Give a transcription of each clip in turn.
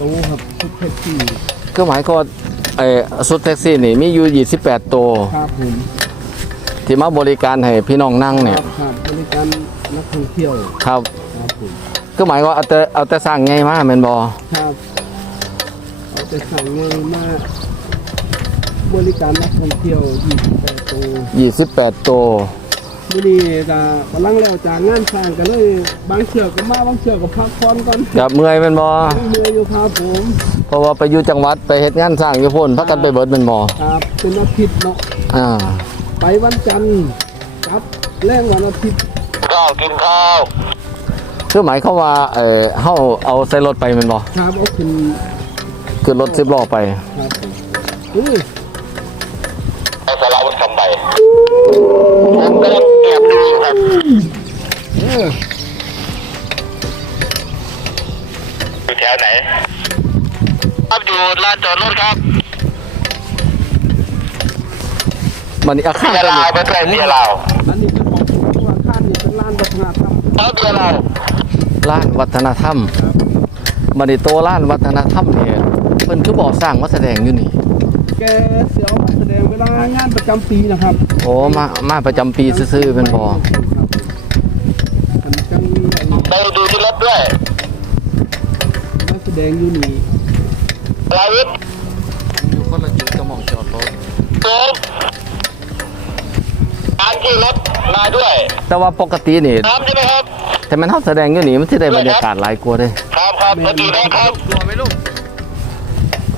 28ตัวครับทุกแท็กซี่คือหมายก็ไอ้สุดแท็กซี่นี่มีอยู่ 28 ตัว ครับผมที่มาบริการให้พี่น้องนั่งคเนี่ยรับครับบริการนักท่องเที่ยวครับ ครับผมคือหมายว่าเอาแต่เอาแต่สร้างไงมาแม่นบ่ครับเอาไปสั่งเงินมาบริการนักท่องเที่ยว28ตัว28 ตัว มื่อนี้ก็กำลังแล้วจากงานสร้างกันเลยบางเชือกก็มาบางเชือกก็พักผ่อนก่อนกับเมื่อยแม่นบ่ยังเมื่อยอยู่ครับผมเพราะว่าไปอยู่จังหวัดไปเฮ็ดงานสร้างอยู่พุ่นพักกันไปเบิดแม่นบ่ครับเป็นอาทิตย์เนาะอ่าไปวันจันทร์กลับแรงวันอาทิตย์ข้าวกินข้าวคือหมายเขามว่าเออเฮาเอาใส่รถไปแม่นบ่ครับเอาขึ้นคือรถ10ล้อไปครับผมอุ้ยเอาสาราวุธทำไปผมกำลังแอ บดูอยู่ครับเอออยู่แถวไหน ครับอยู่ลานจอดรถครับมันนี่อาคารเบียร์ตัวลาวนี้ไม่ใช่เบียร์ลาวอันนี้เป็นของผมตัวอาคารนี่เป็นลานวัฒนธรรมเอาเบียร์ลาวร้านวัฒนธรรมมันนี่โตร้านวัฒนธรรมนี่เพิ่นคือบ่สร้างมาแสดงอยู่นี่ แกเสือเอามาแสดงเวลางานประจำปีนะครับโอ้มามาประจำปีซื่อๆเป็นบ่ครับมันจังได้ไปดูที่รถด้วยมาแสดงอยู่นี่ลาวิทอยู่คนละจุดกับหม่องจอดรถโจ๊กอ่านชื่อรถมาด้วยแต่ว่าปกตินี่น้ำใช่ไหมครับแต่มันเฮาแสดงอยู่นี่มันสิได้บรรยากาศหลายกว่าเด้ครับครับมากี่นะครับกลัวไหมลูก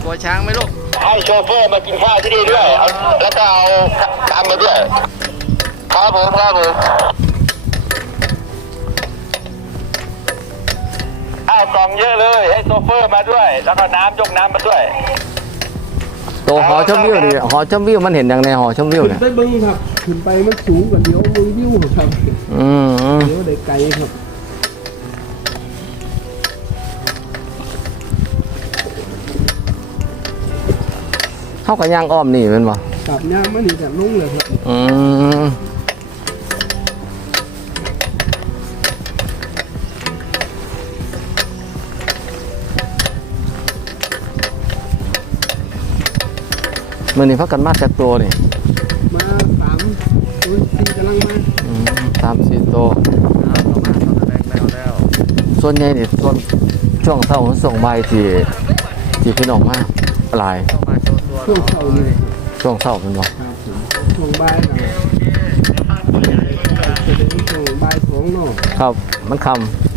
กลัวช้างไหมลูก ให้โชเฟอร์มากินข้าวที่นี่ด้วยเอาแล้วก็เอาตามมาด้วย ครับผมครับผมอ้าวกล่องเยอะเลย ให้โชเฟอร์มาด้วย แล้วก็น้ำยกน้ำมาด้วย ตัวหอชมวิวนี่หอชมวิวมันเห็นอย่างในหอชมวิวขึ้นเนี่ยไปเบิ้งครับ ขึ้นไปมันสูงกว่าเดียวเมืองวิวครับอืมอืม เดี๋ยวได้ไกลครับาก็ย่างอ้อมนี่แม่นบ่กลับย่างมานี่แต่ลงเลยครับอืมมื้อนี้พักกันมาจากตัวนี่มาสามตัวสี่กำลังมาอืมสามสี่ตัวส่วนใหญ่นี่ส่วนช่วงเช้าถึงส่งบ่ายที่ที่พี่น้องมาหลาย ช่วงเช้านี่ช่วงเช้าเป็นบ่ครับผมช่วงบ่ายนะจะเป็นช่วงบ่ายสองเนาะครับ มันค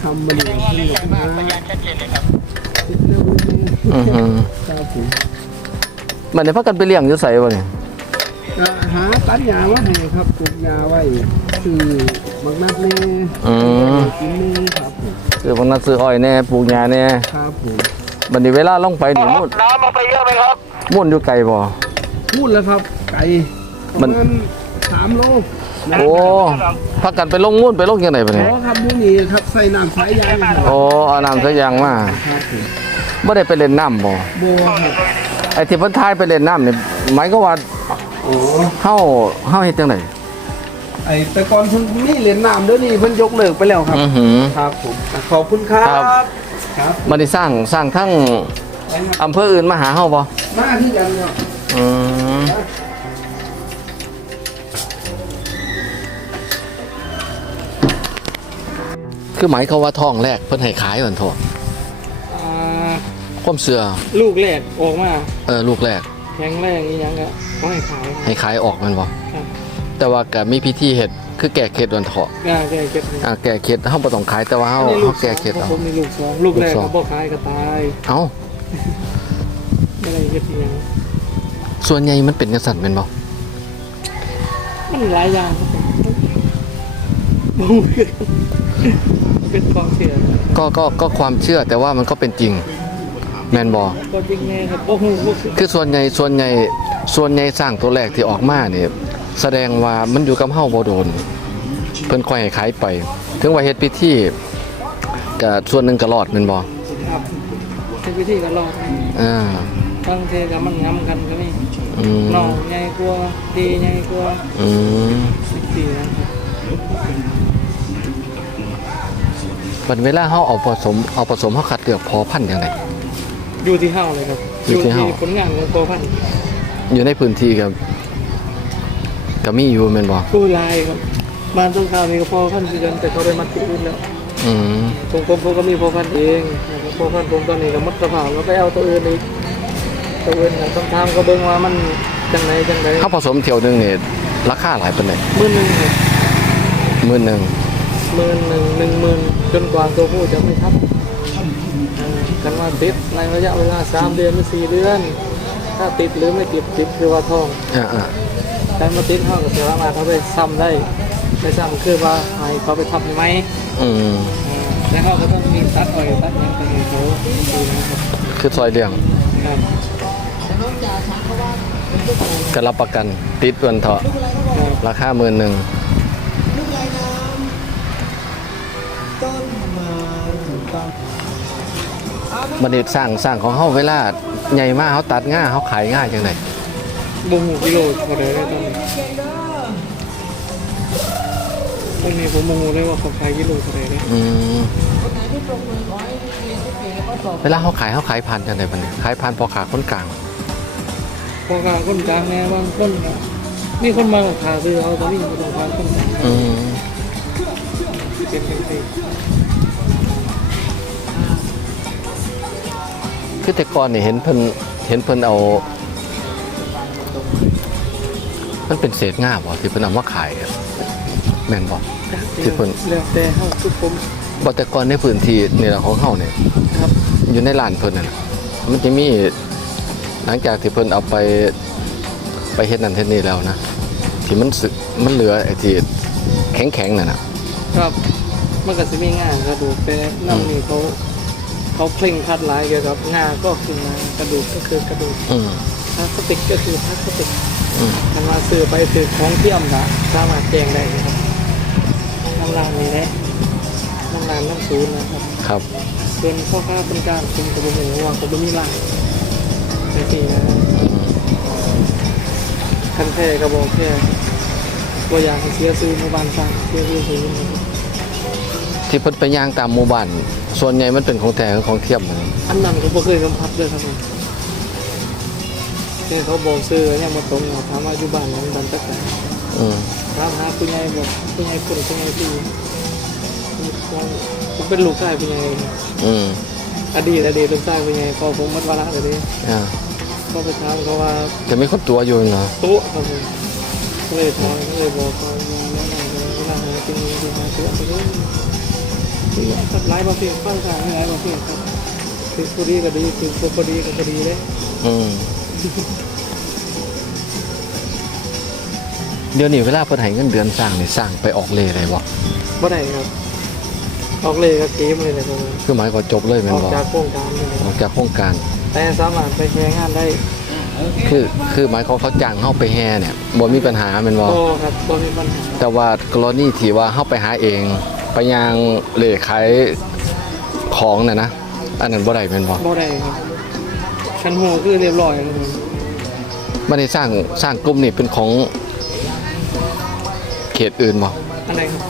ทำมันอย่างที่บอกมาติดเร็วนิดนึงำอือหือครับผมมันได้พักกันไปเลี้ยงอยู่ไสบ่นี่ก็หาตัดยามาให้ครับปลูกยาไว้คือมักนัดเน่อืมกินเน่ครับผมคือพวกนั้นซื้ออ้อยแน่ปลูกหญ้าแน่ครับผมบัดนี้เวลาลงไปนี่มุ่นน้ำมาไปเยอะไหมครับ มุ่นอยู่ไกลบ่ พูดแล้วครับ ไก่ปมัระน มาณสามโลนะโอ้พักกันไปลงมุ่นไปลงจังไดบัดอ๋นี้อครับมูนี่ครับใส่น้ำสายยางครับโอ้เอาน้ำใส่ยางมาครับผมบ่ได้ไปเล่นน้ำบ่โบครับไอ้ที่เพิ่นทายไปเล่นน้ำนี่หมายก็ว่าโอ้เฮาเฮาเฮ็ดจังไดไอแต่ก่อนเพิ่นนี่เล่นน้ำเดี๋ยวนี้เพิ่นยกเลิกไปแล้วครับ อือหือ ครับผม ขอบคุณครับ ครับ ครับ มันได้สร้างสร้างทั้ง อำเภออื่นมาหาเฮาบ่มาที่กันครับอืมคือหมายเขามว่าท้องแรกเพิ่นให้ขายก่อนโทษอ่าความเสื่อลูกแรกออกมาเออลูกแรกแข็งแรงนี่ยังก็ต้องให้ขายให้ขายออกแมันบ่ครับ แต่ว่าก็มีพิธีเฮ็ดคือแก่เข็ดวันเถาะงานแก่เก็บอ่าแก่เข็ดเฮาบ่ต้องขายแต่ว่าเฮาอันนี้ลูเฮากแก่เข็ดสองเอา ผมมีลูกสองลูกแรกลูกสอง เขาบอกขายก็ตาย เอ้า ไม่ได้เก็บอีหยังส่วนใหญ่มันเป็นจังซั่นแม่นบ่มันหลายอย่างครับผมบ่เป็นความเชื่อก็ก็ก็ความเชื่อแต่ว่ามันก็เป็นจริง แม่นบ่ก็จริงแน่ครับโอ้โหบ่คือคือส่วนใหญ่ส่วนใหญ่ส่วนใหญ่สร้างตัวแรกที่ออกมาเนี่ยแสดงว่ามันอยู่กับเฮาบ่โดน เพิ่นค่อยให้ขายไป ถึงว่าเฮ็ดพิธีก็ส่วนหนึงก็รอดแม่นบ่ ครับเป็นวิธีการลองอ่าบางทีก็มันงำกันก็มีอืมน้องใหญ่กว่าดีใหญ่กว่าอืมสิบปีนะครับบัดเวลาเฮาเอาผสมเอาผสมเฮาคัดเลือกพอพันธุ์จังได อยู่ที่เฮาเลยครับอยู่ที่เฮ้า ผลงานของโปรพันธุ์อยู่ในพื้นที่ครับก็มีอยู่แม่นบ่ผู้ลายครับบ้านตรงข้ามนี่ก็โปรพันธุ์คือกันแต่เขาได้มาที่อื่นแล้ว อืมผมผมผมก็มีโปรพันธุ์เอง นะครับโปรพันธุ์ผมตอนนี้ก็หมดสภาพแล้วไปเอาตัวอื่นอีกตัวอื่นนะต้องทำก็เบิ่งว่ามันจังไหนจังไหนเขาผสมเที่ยวหนึงนี่ราคาหลายปานใดหมื่นหนึ่งครับหมื่นหนึงหมื่นหนึ่งหนึ่งหมื่นจนกว่าตัวผู้จะไม่ทับอ่ากันว่าติดในระยะเวลาสามเดือนหรือสี่เดือน ถ้าติดหรือไม่ติดติดคือว่าท้อง อ่าการมาติดห้องก็สามารถเขาไปซ้ำได้ ไปซ้ำคือว่าให้เขาไปทำไหม ๆอืมอ่า แล้วเขาก็ต้องมีตัดอ้อยตัดหยังไปให้เขาดูนะครับคือซอยเลี้ยงครับก็รับประกันติดเพิ่นเถาะครับราคาหมื่นหนึงบัดนี้สร้างสร้างของเฮาเวลาใหญ่มากเฮาตัดง่าเฮาขายง่ายจังได๋บุ้งหูกิโลเท่าไหร่ได้ตอน นี้ตอนนี้ผมโมโหได้ว่าเขาขายกิโลเท่าไหร่ได้อืมเวลาเฮาขายเฮาขายพันจังได๋บัดนี้ขายพันพอขาคนกลาง พอกลางคนกลางแน่บางคนก็มีคนมาขาซื้อเอาตอนนี้ก็ต้องการคนกลางอืมเป็นเป็นเป็นคือแต่ก่อนนี่เห็นเพิ่นเห็นเพิ่นเอา มันเป็นเศษง่าบ่ที่เพิ่นเอามาขายอะ แม่นบ่ที่เพิ่นแล้วแต่เฮาทุกผมบ่แต่ก่อนในพื้นที่นี่ล่ะของเฮาเนี่ยครับ อยู่ในร้านเพิ่นน่ะมันจะมีหลังจากที่เพิ่นเอาไปไปเฮ็ดนั่นเฮ็ดนี่แล้วนะที่มันสึกมันเหลือไอ้ที่แข็งๆนั่นน่ะครับมันก็จะมีงานกระดูกแต่น้ำนี่เขาเขาเคร่งครัดหลายเกี่ยวกับงาก็คืองากระดูกก็คือกระดูกอืมพลาสติกก็คือพลาสติกอืมทำมาซื้อไปซื้อของเทียมนะสามารถแจ้งได้เลยครับ น้ำรางนี่แหละน้ำรางน้ำศูนย์นะครับครับส่วนพ่อค้าเป็นกลารคุมกระบอกหมูว่าเขาไม่มีรางในที่นะอืมคันแพ้กระบอกแพ้ตัวอย่างให้เสียซื้อหมู่บ้านสร้างเสียซื้อซื้อนะครับที่เพิ่นไปย่างตามหมู่บ้านส่วนใหญ่มันเป็นของแท้กับของเทียมมันอันนั้นผมบ่เคยสัมผัสเลยครับผมเนี่ยเขาบอกซื้อเนี่ยมาตรงเราถามว่าอยู่บ้านของบันตักไหน อืมถามหาผู้ใหญ่บอกผู้ใหญ่คนผู้ใหญ่ที่ผมเป็นลูกชายผู้ใหญ่อืมอดีตอดีตลูกชายผู้ใหญ่พอผมมัดวาระเลยดิอ่าก็ไปถามเขาว่าจะมีคนตัวอยู่เนาะตุ๊ครับผมก็เลยถามก็เลยบอกเขาว่าแล้วไหนจะเวลาหาจริงจริงหาตัวไปเลยที่สักหลายประเภทข้างทางหลายประเภทครับคือพอดีก็ดีคือพอดีก็พอดีเลยอืม เดี๋ยวนี้เวลาเพิ่นให้เงินเดือนสร้างนี่สร้างไปออกเลได้บ่บ่ได้ครับ ออกเลยก็เกมเลยนะครับคือหมายก็จบเลยแม่อนอกบ่จากโครงการเลยนะอคอรับกจากโครงการ แต่สามารถไปแข่งงานได้คือคือหมายเขามเขาจ้างเฮาไปแห่เนี่ยบ่มีปัญหาแม่นบ่โอ้ครับบ่มีปัญหาแต่ว่ากรณีที่ว่าเฮาไปหาเอง ไปยางเลขายของน่ะนะอันนั้นบ่ได้แม่นบ่บ่ได้ครับคันหูคือเรียบร้อยแล้วครับบัดนี้สร้างสร้างกลุ่มนี่เป็นของ เขตอื่นบ่อันไหนครับ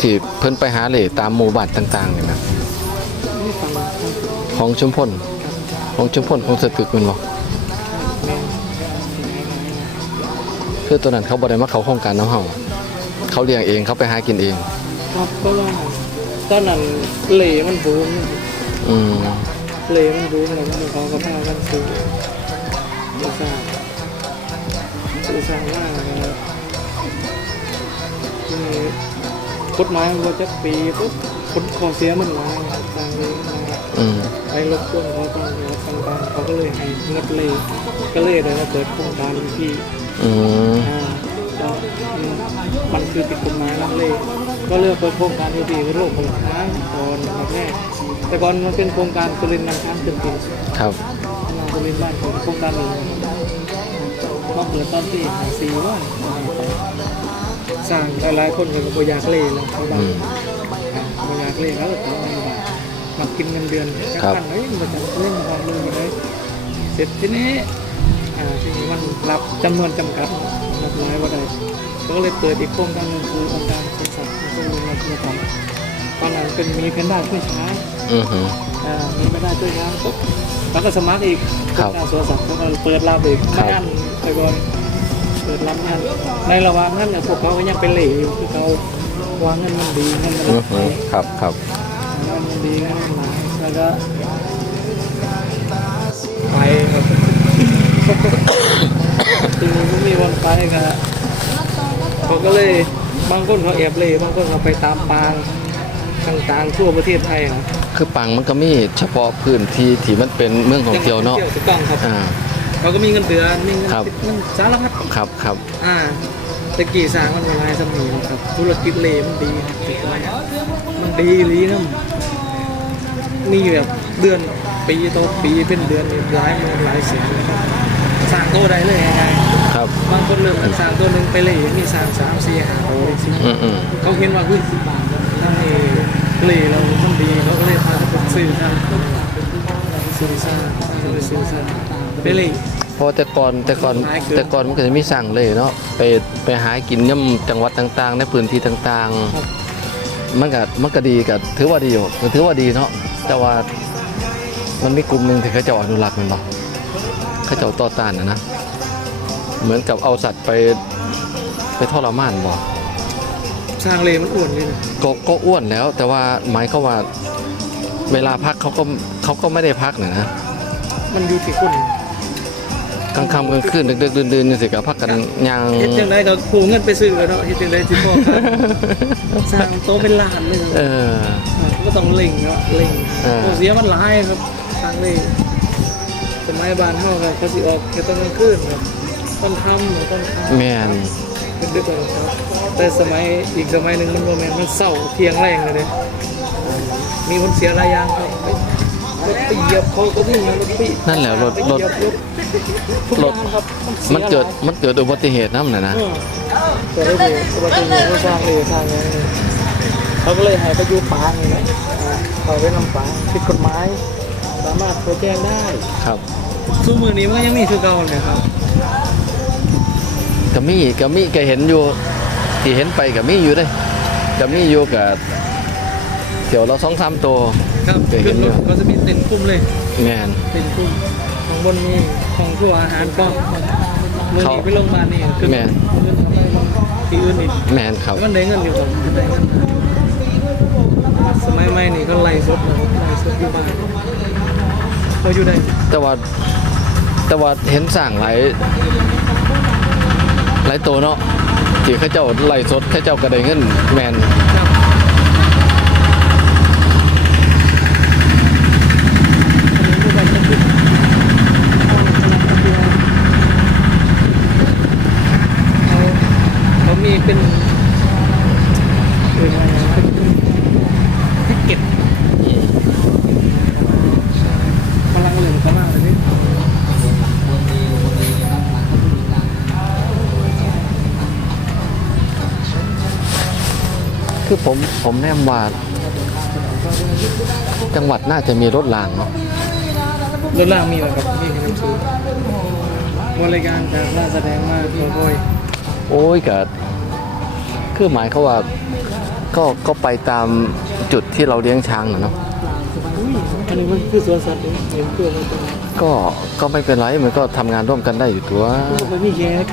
ที่เพิ่นไปหาเลขตามหมู่บ้านต่างๆนี่นะนี่ฟังครับของชุมพลของชุมพลของสตึกแม่นบ่แม่นคือตัวนั้นเขาบ่ได้มาเข้าโครงการน้ำเฮาเขาเลี้ยงเองเขาไปหากินเอง ครับเพราะว่าตอนนั้นเหลมันบูมอืมเหลมันบูมแล้วมันเขาก็พากันซื้อซื้อสร้างซื้อสร้างมากนะครับ ทีนี้กฎหมายมันบ่จักปีปุ๊บผลข้อเสียมันหลายครับสร้างเลยนะครับอืมไปรบกวนเขาตอนนี้ทางการเขาก็เลยให้เงินเลยก็เลยได้มาเปิดโครงการที่อืมอ่าก็มันคือผิดกฎหมายนั่นเลยก็เลือกเปิดโครงการที่ดีโลกของค้างตอนแรกแต่ก่อนมันเป็นโครงการสุรินทร์นำค้างขึ้นปีครับนาสุรินทร์บ้านของโครงการหนึ่งมาเปิดตอนที่หาซีว่า สร้างหลายๆคนก็บ่อยากเล่แล้วเขาบ้าอืนมบ่อยากเล่แล้วก็ทำไมบ้างมากินเงินเดือนจากครับ บ้านเฮ้ยมันจะเล่นความมือมาเลยเสร็จทีนี้อ่าทีนี้มันรับจำนวนจำกัดรับน้อยว่าใดก็เลยเปิดอีกโครงการหนึงคือองค์การศึกษาที่โรงเรียนคุณธรรมตอนนั้นเป็นมีเพนด้าช่วยช้าง อือหืออ่ามีเพนด้าช่วยช้างปุ๊บแล้วก็สมัครอีกครับการสวนสัตว์เขาก็เปิดรับอีกครับงานไปก่อน เปิดรับงานในระหว่างนั้นเนี่ยพวกเขาก็ยังเป็นเหล่อยู่คือเขาวางเงินมันดีเงินมันอือไหฮึลครับครับเงินมันดีเงินมันไหลแล้วก็ไปครับคือมันมีวันไปก็เขาก็เลยบางคนเขาแอบเลยบางคนเขาไปตามปางต่างๆทั่วประเทศไทยนะคือปังมันก็มีเฉพาะพื้นที่ที่มันเป็นเมืองท่องเที่ยวเนาะถูกต้องครับอ่า เขาก็มีเงินเดือนมีเงินครับ เงินสารพัดครับครับอ่าตะกี้สร้างมันมาลายสมีครับธุรกิจเลมันดีครับถูกต้องมันดีลีนะมีแบบเดือนปีต่อปีเป็นเดือนนี่หลายหมื่นหลายแสนนะครับสร้างตัวได้เลยง่ายๆครับบางคนเริ่มจากสร้างตัวหนึ่งไปเลยมีสร้างสามสี่ห้าโอ้ยสิอืมอืมเขาเห็นว่าเฮ้ยนั่นเองเลยเราต้องดีเขาก็เลยพาไปซื้อซะซื้อซะซื้อซื้อซะ ไปเลยเพราะแต่ก่อนแต่ก่อนหายเกินแต่ก่อนมันก็จะมีสั่งเลยเนาะไปไปหากินย่ำจังหวัดต่างๆ ในพื้นที่ต่างครับๆมันก็มันก็ดีกับถือว่าดีอยู่ถือว่าดีเนาะแต่ว่ามันมีกลุ่มหนึ่งที่เขาเจะอนุรักษ์มันบอกเขาเจะต่อต้านนะนะเหมือนกับเอาสัตว์ไปไปทรมานบอกสร้างเลยมันอ้วนเลยนะก็ก็อ้วนแล้ว แต่ว่าหมายเขามว่าเวลาพักเขาก็เขาก็ไม่ได้พักนะนะมันอยู่ที่คน กลางค่ำกลางคืนดึกๆดื่นๆนี่สิกับพักกันยาง เฮ็ดจังไดก็ผูเงินไปซื้อแล้วเนาะเฮ็ดจังไดสิพ่อครับสร้างโตะเป็นล้านเลยเออก็ต้องเล่งเนาะเล่งเออ โอ้เสียมันหลายครับสร้างเลยสมัยบ้านเฮาก็เขาสิออกแค่ตอนกลางคืนครับต้นค่ำหรือต้นค่ำแมนเป็นดึกเลยครับ แต่สมัยอีกสมัยหนึ่งมันโมเมนมันเศร้าเที่ยงแรงเลยเนี่ยมีคนเสียหลายอย่างครับไปรถไปเหยียบเขาก็วิ่งมารถไปนั่นแหละรถไปรถเหยียบรถ ทุกอย่างครับมันเกิดมันเกิดอุบัติเหตุน้ำน่ะนะเออเกิดได้ดีอุบัติเหตุก็สร้างเลยสร้างไงเขาก็เลยให้ไปอยู่ป่านี่นะอ่าเขาไปนำป่าผิดกฎหมายสามารถโทรแจ้งได้ครับทุกมือนี้มันก็ยังมีคือเก่าเลยครับก็มีก็มีก็เห็นอยู่ที่เห็นไปก็มีอยู่เด้ก็มีอยู่กับเที่ยวเราสองสามตัวครับเคยเห็นอยู่ก็จะมีเต็นท์คุ้มเลยแมนเป็นกลุ่มของ บนมีของทั่วอาหารก็มือเขานี้ไปโรงพยาบาลนี่คือแม่นเงินที่อื่นอีกแมนครับมันได้เงินอยู่ผมมันได้เงินสมัยใหม่นี่ก็ไล่สดนะไล่สดอยู่บ้านก็อยู่ได้แต่ว่าแต่ว่าเห็นสั่งหลายหลายตัวเนาะที่เขาเจ้าไล่สดเขาเจ้าก็ได้เงินแมน ครับเขาเขามีเป็นเป็นอะไรนะเป็นแพ็กเก็ตพลังเหลืองเขามากเลยนี่ คือผมผมแนมว่า จังหวัดน่าจะมีรถรางเนาะรถล่างมีไหมครับมีให้น้ำซื้อบริการจากร้านแสดงมาตัวโอยโอ้ยก็คือหมายเขาว่าก็ก็ไปตามจุดที่เราเลี้ยงช้างนะเนาะอุ้ยอันนี้มันคือสวนสัตว์เองเห็นตัวมันตัวก็ก็ไม่เป็นไรมันก็ทำงานร่วมกันได้อยู่ตัวมันบอกว่ามีแขก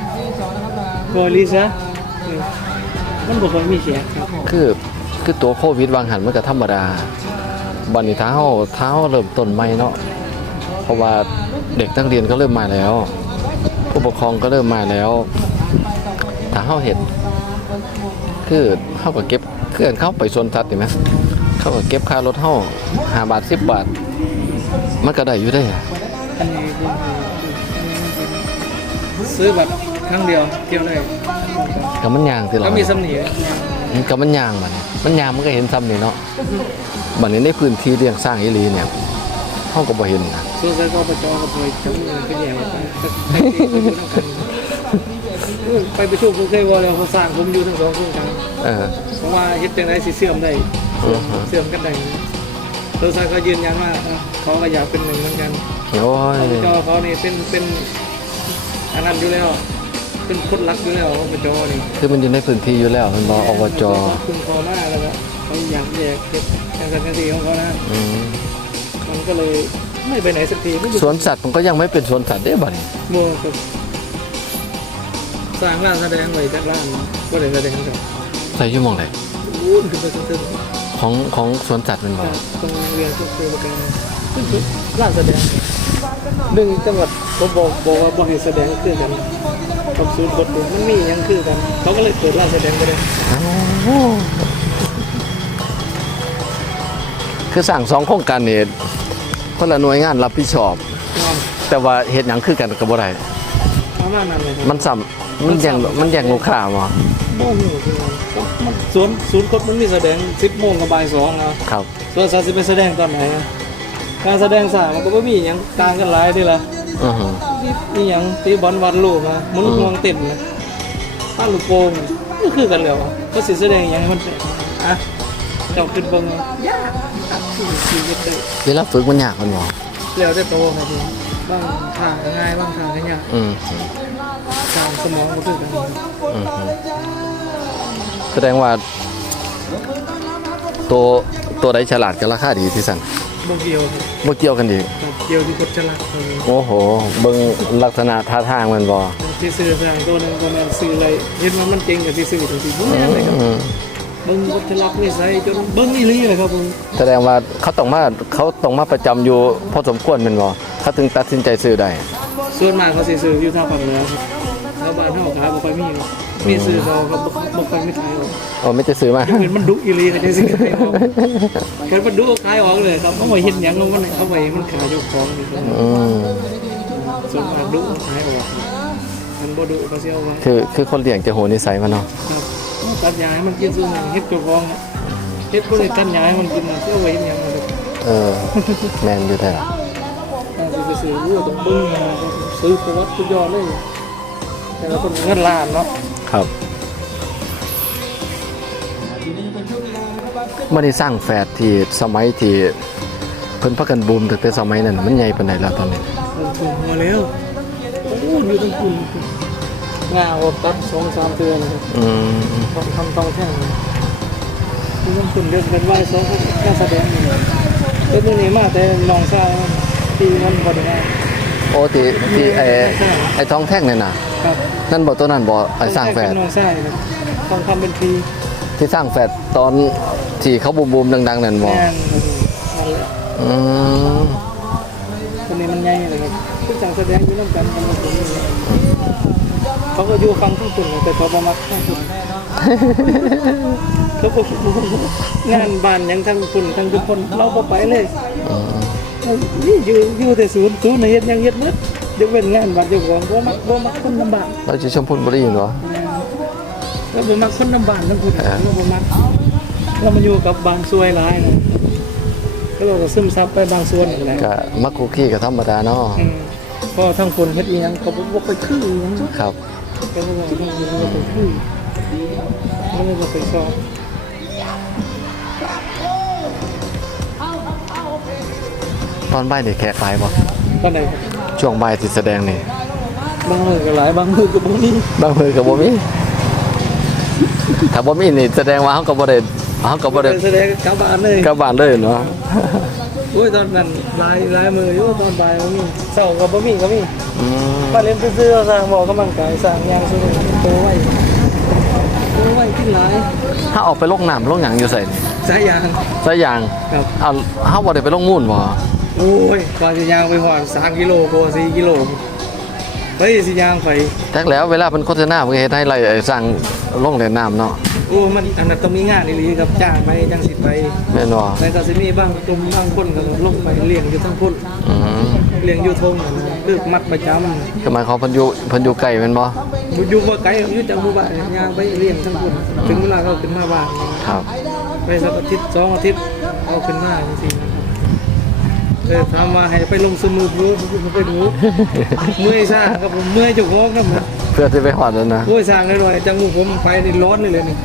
บอยลิซะเออ มันบอกว่ามีแขกครับคือคือตัวโควิดวางหันมันก็ธรรมดาบันนี้เท้าเท้าเริ่มต้นใหม่เนาะเพราะว่าเด็กนักเรียนก็เริ่มมาแล้ว ผู้ปกครองก็เริ่มมาแล้วถ้าเฮาเห็นคือเฮาก็เก็บเคลื่อนเข้าไปชนทัดเห็นไหมเขาก็เก็บค่ารถเฮาห้าบาทสิบบาท มันก็ได้อยู่ได้ อันนี้คือซื้อบัตร ครั้งเดียวเที่ยวได้ก็มันยางที่เราก็มีสำเนียงก็มันยางมันมันยางมันก็เห็นซ้ำนี่เนาะบัดนี้ในพื้นที่เลี้ยงสร้างอีหลีเนี่ยเฮาก็บ่เห็นนะส่วนใหญ่ก็ประจอกับเลยจังเลยก็แย่ไปไปประชุมผมเคยว่าแล้วเขาสร้างผมอยู่ทั้งสองโครงการเออเพราะว่าเฮ็ดจังไดสิเสื่อมได้เสื่อมอือฮะเสื่อมกันได้ตัวซาก็ยืนยันว่าเออเขาก็อยากเป็นหนึ่งเหมือนกันโอ้ยอบจเขานี่เป็นเป็นอันนั้นอยู่แล้ว เป็นคนรักอยู่แล้วอบจนี่คือมันอยู่ในพื้นที่อยู่แล้วมันบ่อบจคุณพอมากแล้วก็เขาอยากแยกเก็บการกันทีของเขานะอืมมันก็เลยไม่ไปไหนสักทีไม่สวนสัตว์มันก็ยังไม่เป็นสวนสัตว์ได้บ่นี่โมกับสร้างร้านแสดงไว้จากร้านก็เลยแสดงกันใส่อยู่หมองไหนอู้นขึ้นไปตึ้งของของสวนสัตว์แมันบ่ตรงเรียนก็คือการขึ้นไปร้านแสดงหนึ่งจังหวัดเขาบอกบอกว่าบอกให้แสดงคือกัน กับศูนย์บทดูมันมีหยังคือกัน เขาก็เลยเปิดร้านแสดงไปเลยคือสั่งสองโครงการนี่คนละหน่วยงานรับผิดชอบงอนแต่ว่าเฮ็ดหยังคือกันก็บ่ได้ประมาณนั้นเลยครับมันซ้ำมันแย่งมันแย่งลูกค้าบ่โมงอยู่คือมันมันศูนย์ศูนย์กดมันมีแสดงสิบโมงกับบ่ายสองเนาะครับ ส่วนสาวสิไปแสดงตอนไหนอะ การแสดงสามันก็ไม่มีอย่างกลางกันหลายเดีละอือฮึนี่อย่างตีบอลวัดลูกนะหมุนห่วงเต็มนะป้าลูกโป่งน่ะก็คือกันแล้วอะก็สิแสดงอย่างมันเป็นอะเจ้าขึ้นเบิ่งยากอะคือชีวิตเด้อเวลาฝึกมันยากมันบ่แล้วได้โตครับผมบางทางก็ง่ายบางทางก็ยากอืมทางสมองก็คือกันอืมฮึแสดงว่า ตัวตัวใดฉลาดก็ราคาดีที่สั่น บ่เกี่ยวครับบ่เกี่ยวกันอีกเกี่ยวที่กดฉลาดครับผมโอ้โหเบิ่งลักษณะท่าทางมันบ่ที่ซื้อสร้างตัวหนึงตัวนั้นซื้ออะไรเห็นว่ามันเก่งกับที่ซื้อถึงที่บ่แม่นเลยครับอืมเบิ้งวัฒนลักษณ์นิสัยจนเบิ้งอีหลีเลยครับผมแสดงว่าเขาต้องมาเขาต้องมาประจำอยู่พอสมควรแม่นบ่เขาถึงตัดสินใจซื้อได้ส่วนมากเขาสิซื้ออยู่ทางภาคเหนือครับชาวบ้านเฮาขายบ่ค่อยมีครับ มีซื้อเขาก็บ่บ่ค่อยมีขายหรอกอ๋อไม่จะซื้อมายกเว้นมันดุอีหลีก็จะสิขายออกเกิดมันดุขายออกเลยครับเอาไว้เฮ็ดหยังเอามันเอาไว้มันขายเจ้าของนี่ครับอืมส่วนมากดุขายออกครับมันบ่ดุก็สิเอาไว้คือคือคนเลี้ยงจะโหนิสัยมันเนาะครับตัดยาให้มันกินซุมื้อเฮ็ดเจ้าของอะเฮ็ดบ่ได้ตัดยาให้มันกินน่ะสิเอาไว้เฮ็ดหยังอะครับเออแมนอยู่แท้ถ้าสิไปซื้อวัวต้องเบิ่งนะครับซื้อประวัติสุดยอดเลยแต่ละคนเงินล้านเนาะ ครับมันได้สร้างแฟดที่สมัยที่เพิ่นพักกันบูมตั้งแต่สมัยนั้นมันใหญ่ปานใดแล้วตอนนี้ผมถูกมาแล้วโอ้อยู่ตั้งคุณงาอดตัดสองสามเดือนนะครับอืมต้องทำต้องแท่งอยู่ตั้งคุณเดือนเป็นไหวสองแค่แสดงนี่เป็นตัวนี้มาแต่น้องชายที่มันบริหารโอ้ที่ที่ไอ้ไอ้ทองแท่งนี่น่ะ ครับนั่นบ่ตัวนั้นบ่ไอ้สร้างแฟดเป็นน้องชายครับต้องทำเป็นทีที่สร้างแฟดตอนที่เขาบูมๆดัง ๆ นั่นบ่แน่นนั่นแหละอืมคนนี้มันใหญ่เลยครับทุกอย่างแสดงอยู่น้ำกันกันหมดเลยเขาก็อยู่ฟังทุกคนแต่เขาประมักทั้งคนเขาก็งานบ้านยังทั้งคุณทั้งทุกคนเราก็ไปเลยอืม นี่อยู่อยู่แต่ศูนย์ศูนย์ในเฮ็ดยังเฮ็ดหมด ยกเว้นงานบ้านเจ้าของบ่มักบ่มักคนลำบากเราจะชมพูบุรีเนาะแล้วบ่มักคนลำบากทั้งคุณเออเราบ่มักเรามาอยู่กับบางซวยหลายนะก็เราก็ซึมซับไปบางส่วนนั่นแหละก็มักคุกกี้ก็ธรรมดาเนาะอืมเพราะทั้งคนเฮ็ดอีหยังก็บ่บ่ค่อยคืออีหยังครับ ก็บ่ว่าทั้งคนบ่ค่อยคือมันบ่ค่อยชอบ ตอนบ่ายนี่แขกหลายบ่ปานใดครับ ช่วงบ่ายที่แสดงนี่บางมื้อก็หลายบางมื้อก็บ่มีบางมือก็บ่มีถ้าบ่มีนี่แสดงว่าเฮาก็บ่ได้เฮาก็บ่ได้แสดงกลับบ้านเลยกลับบ้านเลยเนาะโอ้ยตอนนั้นหลายหลายมื้ออยู่ตอนบ่ายบ่มีเช้าก็บ่มีก็มีอืมมาเล่นซื่อๆสร้างบอกกำลังกายสร้างยางสู้โตไว้โตไว้กินหลายถ้าออกไปลงน้ำลงหยังอยู่ไสนี่สายยางซะอย่างครับเอาเฮาบ่ได้ไปลงมูลบ่ โอ้ยกว่าสิยางไปหอด3กิโลกว่า4กิโลไปสิยางไปจักแล้วเวลาเป็นโฆษณามันก็เฮ็ดให้ไล่ไอ้สร้างลงเล่นน้ำเนาะโอ้มันอันนั้นต้องมีงานอีหลีครับจ้างไปจังสิไปแม่นบ่แต่ก็สิมีบางกลุ่มบางคนก็ลงไปเลี้ยงอยู่ทั้งพุ่นอืมเลี้ยงอยู่ทงนั่นน่ะคือมัดประจำคือหมายความเพิ่นอยู่เพิ่นอยู่ไกลแม่นบ่อยู่บ่ไกลอยู่จากหมู่บ้านยางไปเลี้ยงทั้งพุ่นถึงเวลาก็ขึ้นมาบ้าน ครับ ไปสักอาทิตย์สองอาทิตย์เอาขึ้นมาจริงๆนะครับ เออถามว่าให้ไปลงสมุดดูผมไปดูเมื่อยซ่าครับผมเมื่อยจุกงอกครับผมเพื่อที่ไปฮอดนั่นนะโอ้ยสร้างเลยๆจังหวะผมไปนี่ร้อนเลยเลยนี่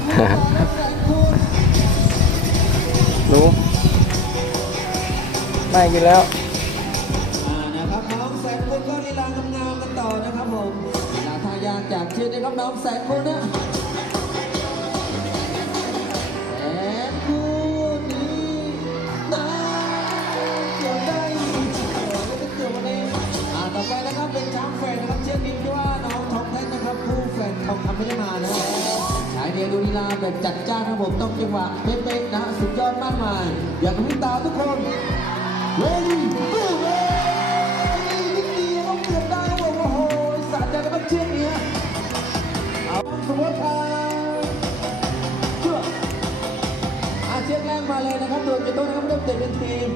หนูไม่กินแล้ว ลาแบบจัดจ้านนะผมต้องจังหวะเป๊ะๆนะสุดยอดมากมาย อยากให้ตาทุกคนเฮ้ยตู้เฮ้ยนิดเดียวเกือบได้ครับผมโอ้โหสะใจนะครับเชือกเนี้ยเอาสมมติครับเชือกอาเชือกแรกมาเลยนะครับโดยจะต้องนะครับเริ่มเตะเป็นทีม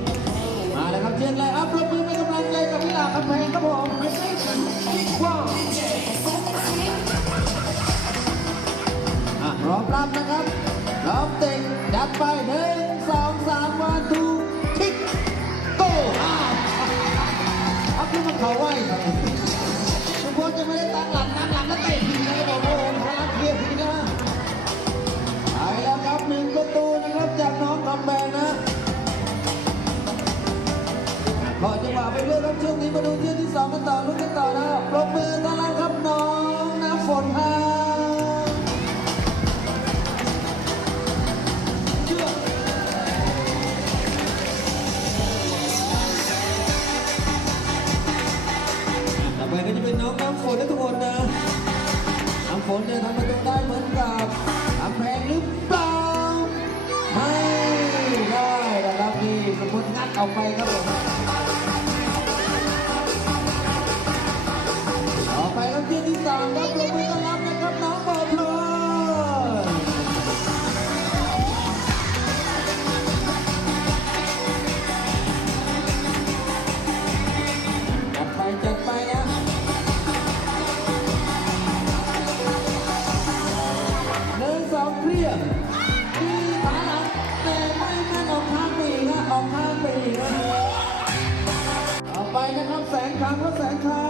มาแล้วครับเชือกแรกอัพรบมือเป็นกำลังใจกับวิลาคำแพงครับผมว้าว ร้อมรับนะครับร้อมเตะจัดไปหนึ่งสองสามวันทูคิกโก้อ้าวเอาขึ้นมาเขาไหวทุกคนจะไม่ได้ตั้งหลักตั้งหลักแล้วเตะทีนะครับผมโอ้โหพลังเคลียร์ทีนะไปแล้วครับหนึ่งประตูนะครับจากน้องคำแบงนะขอจังหวะไปเรื่อยครับช่วงนี้มาดูเที่ยวที่สองกันต่อลุ้นกันต่อนะครับปรบมือต้อนรับ นะครับแสงคำครับแสง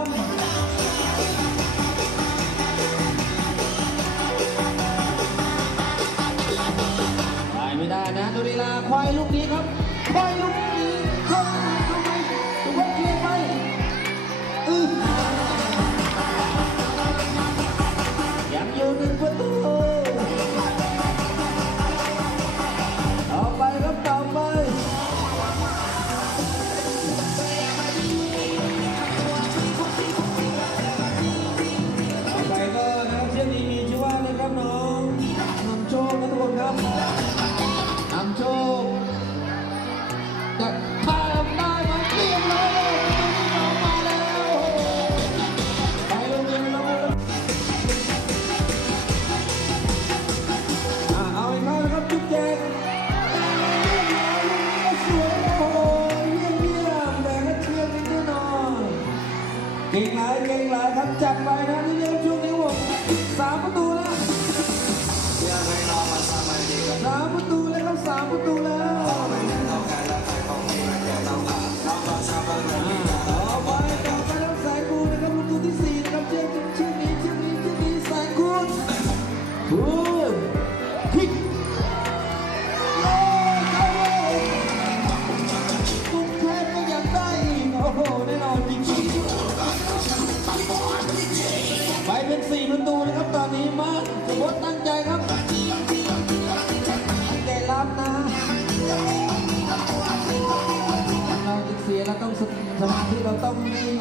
สมาธิเราต้องนิ่ง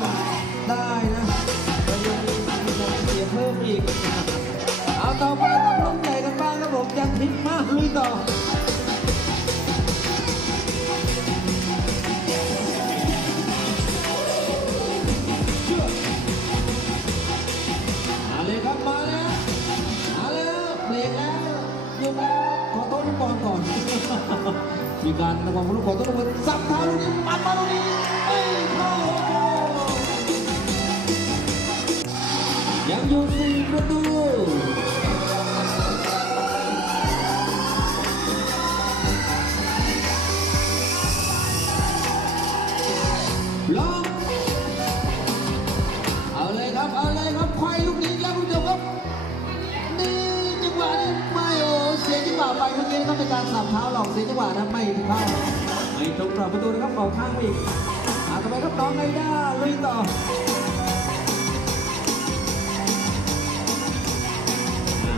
เสียจังหวะไปเมื่อกี้ก็เป็นการสับเท้าหลอกเสียจังหวะนะไม่เข้าไม่ตรงกรอบประตูนะครับออกข้างไปอีกอาต่อไปครับน้องไอด้าลุยต่อ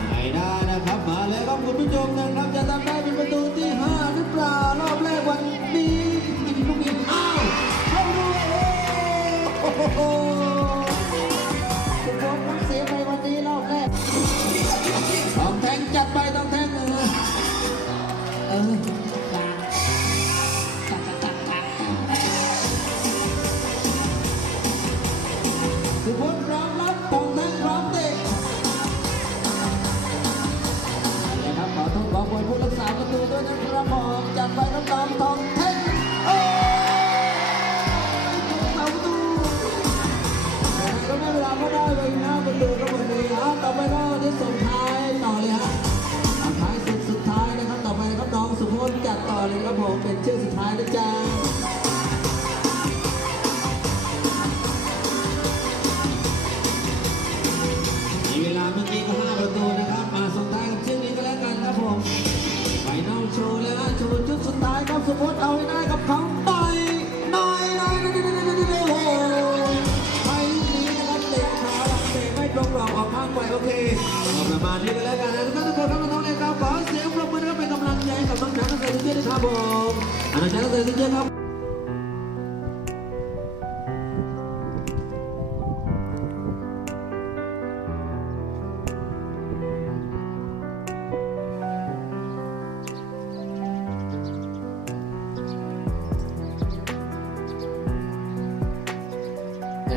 ไอด้านะครับมาเลยครับคุณผู้ชมนะครับจะทำได้เป็นประตูที่ห้าหรือเปล่ารอบแรกวันนี้อีกลูกนี้อ้าวเข้าด้วยโอ้โหคุณผู้ชมเสียไปวันนี้รอบแรกต้องแทงจัดไป ผู้รักษาประตูด้วยนะครับผมจัดไปน้องๆ เข้าสมมติเอาให้ได้กับเขาต่อยน้อยน้อยโอ้โหไอ้ลูกนี้นะครับเตะขาหลังเตะไม่ตรงหรอกออกข้างไปโอเคเอาประมาณนี้กัแล้วกันนะทุกท่านทุกคนครับน้องๆในกาวขอเสียงปรบมือนะคเป็นกำลังใจกับน้องช้างเกษตรที่เจ้าครับผมอาจาคย์เกษตรที่เจาครับ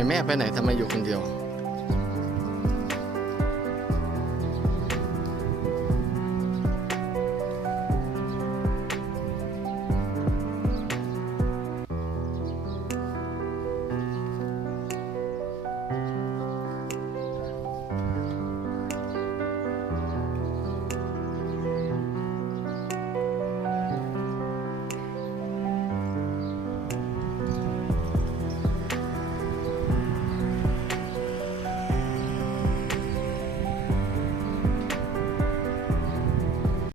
แม่ไปไหนทำไมอยู่คนเดียว